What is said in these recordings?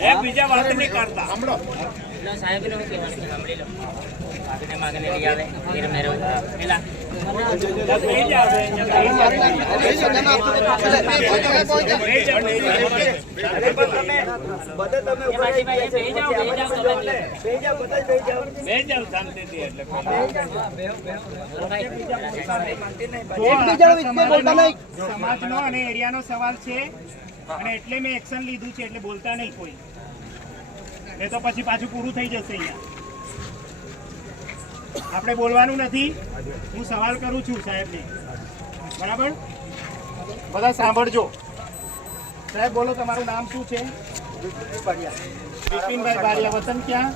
એ બીજા વાત નહીં કરતા સાહેબનું સાંભળી લો. માગને માગને લઈ આવે મેરો પેલા. અને એરિયાનો સવાલ છે. અને એટલે મેં એક્શન લીધું છે, એટલે બોલતા નહીં કોઈ. એ તો પછી પાછું પૂરું થઈ જશે અહીંયા. આપણે બોલવાનું નથી. હું સવાલ કરું છું સાહેબને. બરાબર? બધા સાંભળજો. સાહેબ, બોલો, તમારું નામ શું છે? બિપિનભાઈ બારિયા, વતન ક્યાં?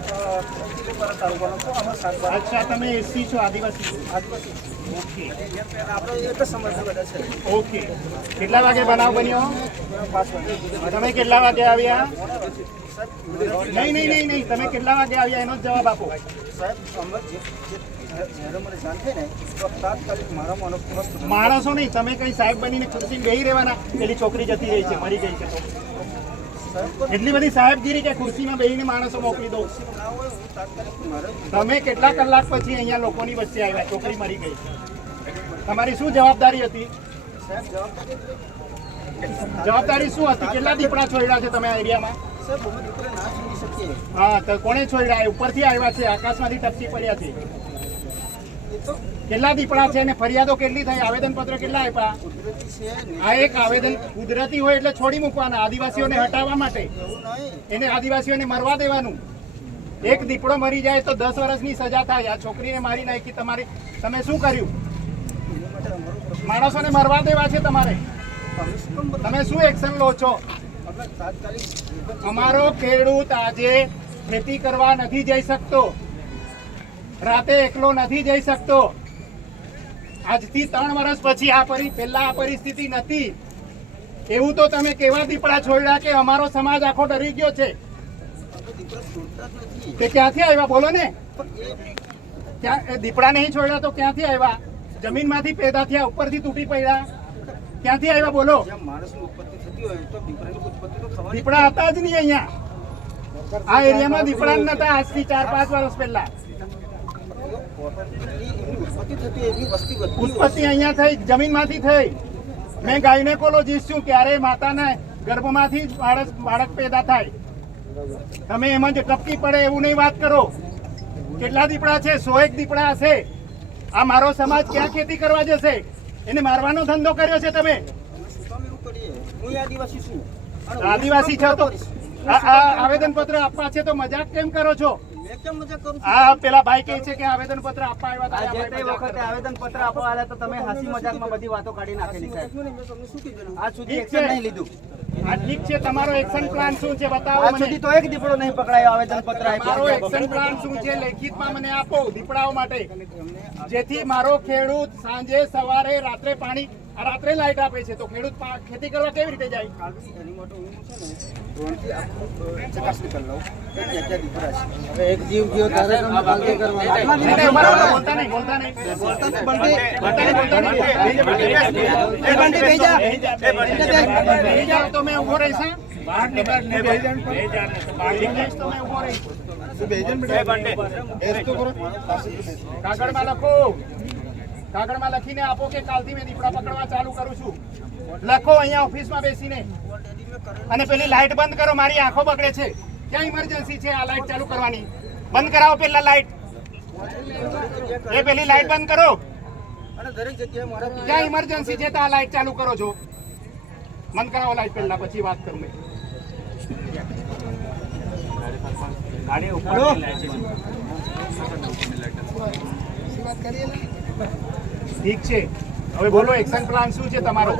અચ્છા, તમે એસસી છો, આદિવાસી ઓકે. કેટલા વાગે બનાવ બન્યો? તમે કેટલા વાગે આવ્યા? નહીં નહીં નહીં નહીં. તમે કેટલા વાગે આવ્યા? એનો જ જવાબ આપો. માણસો નહીં. તમે કઈ સાહેબ બનીને ખુરશી બેહી રહેવાના? પેલી છોકરી જતી રહી છે, મરી ગઈ છે એટલી બધી સાહેબગીરી કે ખુરશીમાં બેહીને માણસો મોકલી દઉં. તમે કેટલા કલાક પછી અહીંયા લોકોની વચ્ચે આવ્યા? છોકરી મરી ગઈ. તમારી શું જવાબદારી હતી? જવાબદારી શું હતી? કેટલા દીપડા છોડ્યા છે તમે એરિયામાં? હા, તો કોણે છોડ્યા? ઉપરથી આવ્યા છે, આકાશમાંથી ટપકી પડ્યા છે. કેટલા દીપડા છે અને ફરિયાદો કેટલી થઈ? આવેદન પત્ર કેટલા આપ્યા? આ એક આવેદન કુદરતી હોય એટલે છોડી મૂકવાના, આદિવાસીઓને હટાવવા માટે. એને આદિવાસીઓને મરવા દેવાનું. એક દીપડો મરી જાય તો દસ વર્ષની સજા થાય. આ છોકરીને મારી નાખી. તમારી, તમે શું કર્યું? માણસોને મરવા દેવા છે તમારે. તમે શું એક્શન લો છો? અમારો ખેડૂત આજે ખેતી કરવા નથી જઈ શકતો. રાતે એકલો નથી જઈ શકતો. આજથી ત્રણ વર્ષ પછી આ પરી પહેલા આ પરિસ્થિતિ નથી. એવું તો તમે કેવા દીપડા છોડ્યા કે અમારો સમાજ આખો ડરી ગયો છે? તે ક્યાંથી આવ્યા? બોલો ને. ક્યાં એ દીપડા નહીં છોડ્યા તો ક્યાંથી આવ્યા? જમીનમાંથી પેદા થયા ઉપરથી તૂટી પડ્યા. ક્યાંથી આવ્યા? બોલો. દીપડા હતા જ નહીં અહીંયા. આ એરિયામાં દીપડા નતા આજથી ચાર પાંચ વર્ષ પહેલા. ઉત્પત્તિ અહીંયા થઈ, જમીનમાંથી થઈ. મેં ગાયનેકોલોજીસ્ટ છું ક્યારે માતાના ગર્ભમાંથી જ બાળક બાળક પેદા થાય. તમે એમાં જ ટપકી પડે એવું નહીં વાત કરો. કેટલા દીપડા છે? સો એક દીપડા હશે. આ મારો સમાજ ક્યાં ખેતી કરવા જશે? એને મારવાનો ધંધો કર્યો છે તમે. આદિવાસી છો તો આવેદન પત્ર આપવા છે તો મજાક કેમ કરો છો? આ પેલા ભાઈ કહે છે કે આવેદન પત્ર આપવા આવ્યા જે તે વખતે આવેદન પત્ર આપવા આવ્યા તો તમે હાસી મજાકમાં બધી વાતો કાઢી નાખેલી સાહેબ. આજ સુધી એક્શન નહીં લીધું. આ ઠીક છે તમારો એક્શન પ્લાન શું છે બતાવો મને. સુધી તો એક દીપડો નહીં પકડાયો આવેદન પત્ર મારો એક્શન પ્લાન શું છે લેખિતમાં મને આપો દીપડાઓ માટે. જેથી મારો ખેડૂત સાંજે સવારે રાત્રે પાણી આ રાત્રે લાઈટ આપે છે તો ખેડૂત ખેતી કરવા કેવી રીતે જાય? એની માટે હું છે ને ડ્રોનથી આખું ચકાસણી કરી લઉં. કે ક્યાં ક્યાં દીપડા છે. હવે એક જીવ ગયો ત્યારે તમે કાલકે કરવાના. બોલતા નહીં બોલતા નહીં બોલતા નહીં, બોલતા નહીં, બોલતા નહીં. એ બંટી બેહી જા. બેહી જાઓ તો મેં ઊભો રહીશ બહાર નીકળ ને બે જણ બે જણ બહાર નીકળ. તો મેં ઊભો રહીશ. બે બંને. કાગળમાં લખો. કાગળમાં લખીને આપો કે કાલથી મેં દીપડા પકડવા ચાલુ કરું છું. લખો અહીંયા ઓફિસમાં બેસીને. અને પેલી લાઈટ બંધ કરો મારી આંખો બગડે છે. ક્યાં ઇમરજન્સી છે? આ લાઈટ ચાલુ કરવાની. બંધ કરાવો પેલા લાઈટ. એ પેલી લાઈટ બંધ કરો. ક્યાં ઇમરજન્સી છે તો આ લાઈટ ચાલુ કરો છો બંધ કરાવો લાઈટ પહેલા પછી વાત કરું મેં. ગાડી ઉપર લે છે. ઠીક છે. હવે બોલો એક્શન પ્લાન શું છે તમારો?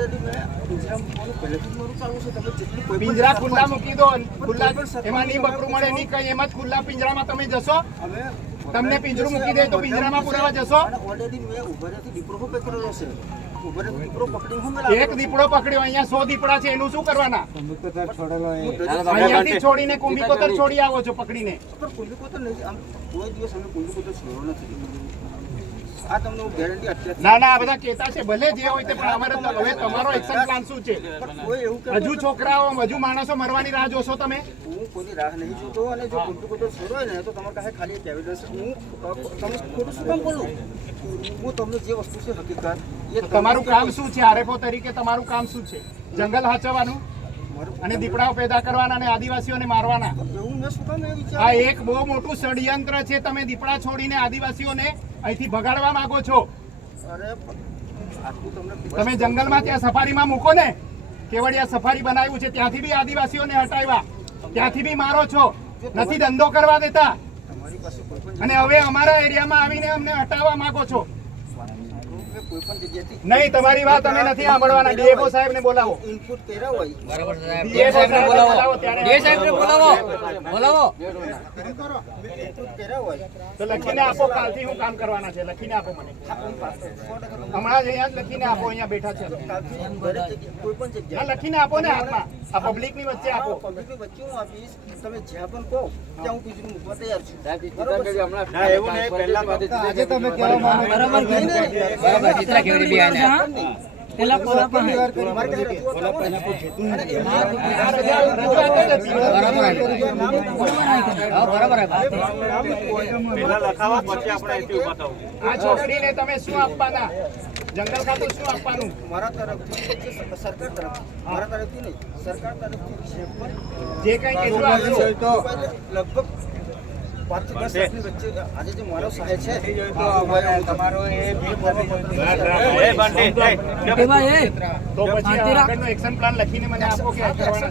પિંજરા ખુલ્લા મૂકી દો. ખુલ્લા એમાં નહીં બકરું મળે, નહીં કઈ. એમ જ ખુલ્લા પિંજરામાં તમે જશો. તમને પિંજરું મૂકી દે તો પિંજરામાં પુરાવા જશો. એક દીપડો પકડ્યો, અહીંયા સો દીપડા છે. એનું શું કરવાના? અહીંયાથી છોડીને કુંભીકોતર છોડી આવો છો પકડીને. કોતર કોઈ દિવસ અમે કુંભી કોતર છોડ્યો નથી આ તમને હું ગેરંટી ના ના આ બધા કેતા છે ભલે જે હોય તે પણ અમારે હવે તમારો એક્શન પ્લાન શું છે? હજુ છોકરાઓ હજુ માણસો મરવાની રાહ જોશો તમે? હું કોઈની રાહ નહીં જોતો અને જો ખોટું ખોટું છોડો ને તો તમારે પાસે ખાલી એવિડન્સ હું તમને ખોટું શું કામ બોલું? હું તમને જે વસ્તુ છે હકીકત તમારું કામ શું છે? આરએફઓ તરીકે તમારું કામ શું છે? જંગલ હાચવવાનું અને દીપડાઓ પેદા કરવાના અને આદિવાસીઓને મારવાના? આ એક બહુ મોટું ષડયંત્ર છે તમે દીપડા છોડીને આદિવાસીઓને અહીંથી ભગાડવા માંગો છો? તમે જંગલમાં ત્યાં સફારીમાં મૂકો ને. કેવડિયા સફારી બનાવ્યું છે. ત્યાંથી બી આદિવાસીઓને હટાવ્યા. ત્યાંથી બી મારો છો. નથી ધંધો કરવા દેતા. અને હવે અમારા એરિયામાં આવીને અમને હટાવવા માંગો છો મેં કોઈ પણ જગ્યાએથી નહીં તમારી વાત અમે નથી સાંભળવાના. ડીએફઓ સાહેબને બોલાવો. ઇનપુટ કર્યા હોય. બરાબર છે સાહેબ. ને બોલાવો. ત્યારે સાહેબ ને બોલાવો. બોલાવો. ઇનપુટ કર્યા હોય. તો લખીને આપો કાલથી હું કામ કરવાના છે. લખીને આપો મને. હું હમણાં જ અહીંયા જ લખીને આપો અહીંયા બેઠા છે. કાલથી કોઈ પણ ના લખીને આપો ને હાથમાં. આ પબ્લિકની વચ્ચે આપો. પબ્લિકની વચ્ચે હું આપીશ. તમે જ્યાં પણ કહો ત્યાં હું બીજું મૂકવા તૈયાર છું. આજે તમે કહેવા માંગો બરાબર બરાબર ચિત્રા પેલા પોલા પાસે આ છોકરીને તમે શું આપવાના? જંગલ ખાતું શું આપવાનું? મારા તરફથી સરકાર તરફથી મારા તરફથી નહીં સરકાર તરફથી જે કઈ કીધું લગભગ પાંચ દસ લાખની વચ્ચે આજે જે માનવ સહાય છે તમારો તો પછી આગળનો એક્શન પ્લાન લખીને મને આપો કે કરવાના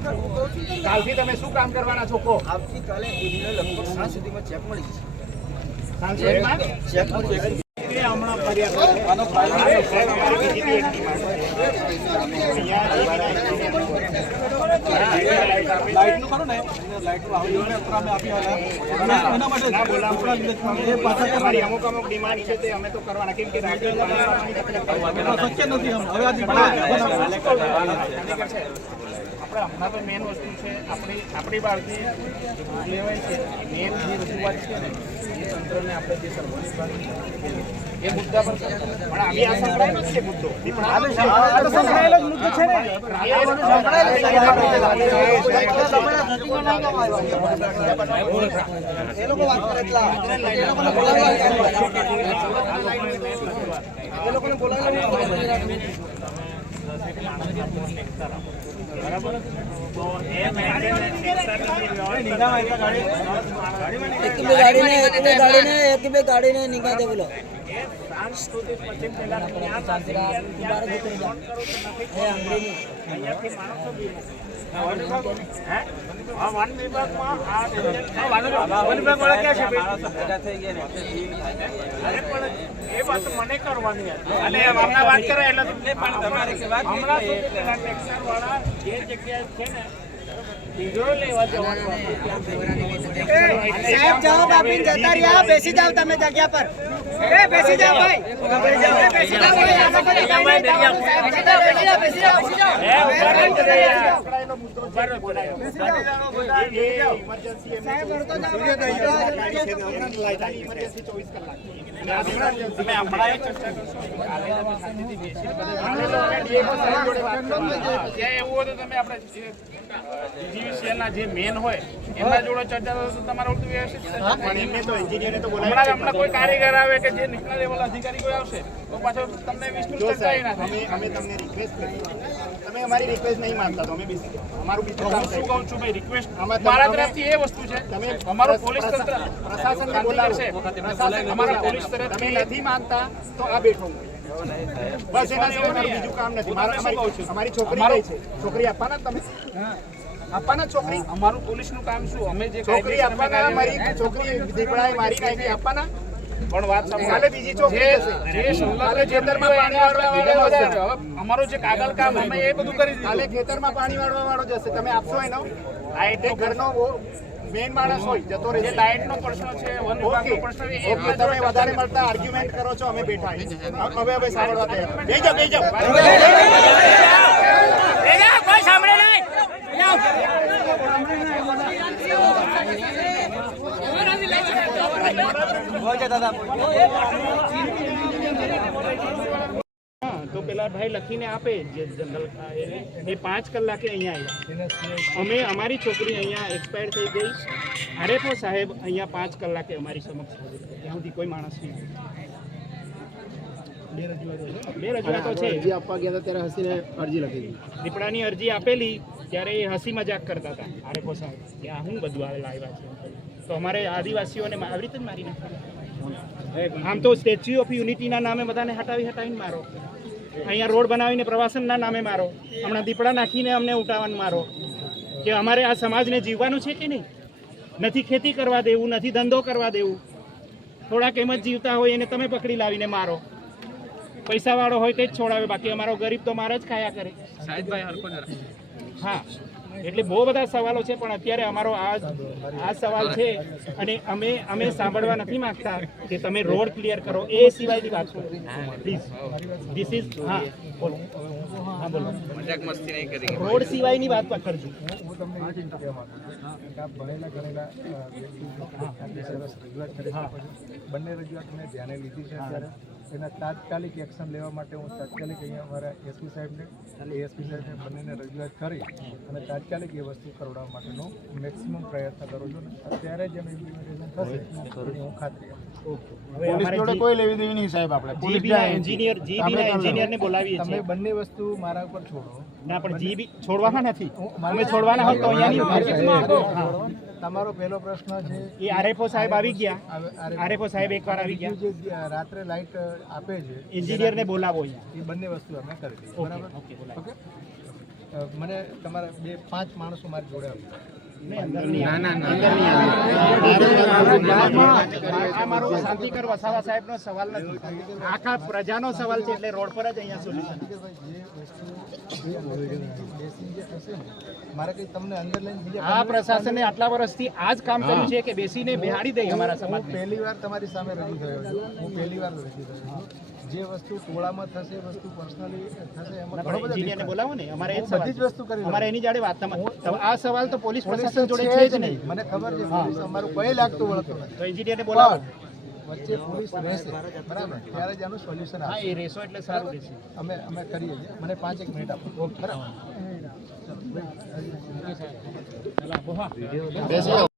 કાલથી તમે શું કામ કરવાના છો? કહો. આવતીકાલે એમને લગભગ સાંજ સુધીમાં ચેક મળી જશે. સાંસદમાં ચેક મળી જશે. હમણાં ફરિયાદ કરો. સાહેબ, બીજી બી એક અમુક અમુક ડિમાન્ડ છે તે અમે તો કરવાના કેમ કે રાજ્ય આપણે હમણાં તો મેન વસ્તુ છે આપણી આપણી બાળકી લેવાય છે મેન જે રજૂઆત છે ને તંત્રને આપણે જે સર્વોચ્ચ એ મુદ્દા પર પણ આવી આ સંકળાયેલો જ છે મુદ્દો. સંકળાયેલો જ મુદ્દો છે. ને? એ લોકો વાત કરે એટલા. એ લોકોને બોલાવવા એ લોકોને બોલાવવા એક બે ગાડી ને એક બે ગાડી ને એક બે દે બોલો. એ વાત મને કરવાની હતી. અને હમણાં વાત કરે એટલે તો હમણાં સુધી પેલા ટેક્સર વાળા જે જગ્યાએ છે ને સાહેબ જવાબ આપીને જતા રહ્યા. બેસી જાવ તમે જગ્યા પર. એ બેસી જાવ ભાઈ. બેસી જાવ. બેસી જાવ, બેસી જાવ, emergency 24 કલાક. જે મેન હોય એમના જોડે ચર્ચા થશે તમારે ઉલટું વ્યવસ્થિત હમણાં કોઈ કારીગર આવે કે જે નીચલા લેવલ અધિકારી કોઈ આવશે તો પાછો તમને વિસ્તૃત ચર્ચા અમે તમને રિક્વેસ્ટ કરી તમે અમારી રિક્વેસ્ટ નહીં માનતા તો અમે અમારું બીજું કામ શું કહું છું ભાઈ રિક્વેસ્ટ મારા તરફથી એ વસ્તુ છે. તમે અમારું પોલીસ તંત્ર પ્રશાસનને બોલાવશે પ્રશાસન અમારા પોલીસ તરફ તમે નથી માનતા તો આ બેઠો હું. બસ એના સિવાય મારું બીજું કામ નથી. મારા અમારી અમારી છોકરી કઈ છે? છોકરી આપવાના તમે? આપવાના છોકરી? અમારું પોલીસનું કામ શું? અમે જે છોકરી આપવાના મારી છોકરી દીપડાએ મારી નાખી આપવાના? પણ વાત સાંભળે. બીજી છોકરી જે સંલગ્ન ખેતરમાં પાણી વાળવા વાળો અમારું જે કાગળ કામ અમે એ બધું કરી દીધું. ખેતરમાં પાણી વાળવા વાળો જશે. તમે આપશો એનો? લાઈટ ઘરનો મેઇન માણસ હોય જતો રહે જે લાઈટનો પ્રશ્ન છે વન વિભાગનો પ્રશ્ન છે એ તમે વધારે મળતા આર્ગ્યુમેન્ટ કરો છો અમે બેઠા છીએ. હવે હવે સાંભળવા તૈયાર. બે જાવ બે જાવ બે જાવ કોઈ સાંભળે નહીં. હા તો પેલા ભાઈ લખીને આપે જે જનરલ એ- પાંચ કલાકે અહીંયા આવ્યા અમે અમારી છોકરી અહીંયા એક્સપાયર થઈ ગઈ. આરેફો સાહેબ અહીંયા પાંચ કલાકે અમારી સમક્ષ ત્યાં સુધી કોઈ માણસ નહીં બે રજૂઆતો છે. અરજી આપવા ગયા હતા ત્યારે હસીને અરજી લખી દીપડાની અરજી આપેલી ત્યારે એ હસી મજાક કરતા હતા. આરેફો સાહેબ કે આ હું બધું આવેલા આવ્યા છે? તો અમારે આદિવાસીઓને આવી રીતે જ મારી નાખવાના આમ તો સ્ટેચ્યુ ઓફ યુનિટીના નામે બધાને હટાવી હટાવીને મારો. અહીંયા રોડ બનાવીને પ્રવાસનના નામે મારો. હમણાં દીપડા નાખીને અમને ઉઠાવવાનું મારો. કે અમારે આ સમાજને જીવવાનું છે કે નહીં? નથી ખેતી કરવા દેવું નથી ધંધો કરવા દેવું. થોડાક એમ જ જીવતા હોય એને તમે પકડી લાવીને મારો. પૈસાવાળો હોય તે જ છોડાવે. બાકી અમારો ગરીબ તો મારા જ ખાયા કરે. હા. એટલે બહુ બધા સવાલો છે પણ અત્યારે અમારો આ આ સવાલ છે અને અમે અમે સાંભળવા નથી માંગતા કે તમે રોડ ક્લિયર કરો. એ સિવાયની વાત કરો. પ્લીઝ ધીસ ઇઝ હા બોલો. હા બોલો. રોડ સિવાયની વાત પર કરજો. હું તમને એ જ કહેવા માંગુ છું કે આપ ભણેલા ગણેલા અ, વ્યક્તિ છો. આટલી સરસ રજૂઆત કરી બંને રજૂઆત મેં ધ્યાને લીધી છે અત્યારે? એના તાત્કાલિક એક્શન લેવા માટે હું તાત્કાલિક અહીંયા અમારા એસપી સાહેબને અને એસપી સાહેબને બંનેને રજૂઆત કરી અને તાત્કાલિક એ વસ્તુ કરોડવા માટેનો મેક્સિમમ પ્રયત્ન કરું છું. અત્યારે જ ઇમ્પ્લિમેન્ટેશન થશે એની હું ખાતરી અમારે જોડે કોઈ લેવી દેવી નહીં સાહેબ આપણે. ના એન્જિનિયર જીબી એન્જિનિયરને બોલાવીએ તમે બંને વસ્તુ મારા ઉપર છોડો. ના પણ જીબી છોડવાના નથી. અમે છોડવાના હોત તો અહીંયા માર્કેટમાં આપો હા. તમારો પહેલો પ્રશ્ન છે એ આરએફઓ સાહેબ આવી ગયા. આરએફઓ સાહેબ એકવાર આવી ગયા. જે રાત્રે લાઇટ આપે છે એન્જિનિયરને બોલાવો એ બંને વસ્તુ અમે કરી બરાબર? ઓકે, મને તમારા બે પાંચ માણસો મારી જોડે આપજો આખા પ્રજાનો સવાલ છે એટલે રોડ પર જ અહીંયા સોલ્યુશન આ પ્રશાસને આટલા વર્ષથી આ જ કામ કર્યું છે કે બેસીને બિહાડી દે અમારા સમાજ પહેલી વાર તમારી સામે રજૂ થયો પહેલી વાર રજૂ થયો જે વસ્તુ ટોળામાં થશે એ વસ્તુ પર્સનલી થશે એમાં ઘણો બધો એન્જિનિયરને બોલાવો ને અમારે એ બધી જ વસ્તુ કરી અમારે એની જાડે વાત તમા- આ સવાલ તો પોલીસ પ્રશાસન જોડે છે જ નહીં. મને ખબર છે પોલીસ અમારું કોઈ લાગતું વળતું નથી. તો એન્જિનિયરને બોલાવો. વચ્ચે પોલીસ રહેશે. બરાબર? ત્યારે જ આનું સોલ્યુશન હા એ રહેશો એટલે સારું રહેશે. અમે અમે કરીએ છીએ. મને પાંચ એક મિનિટ આપો. બરાબર? બેસો.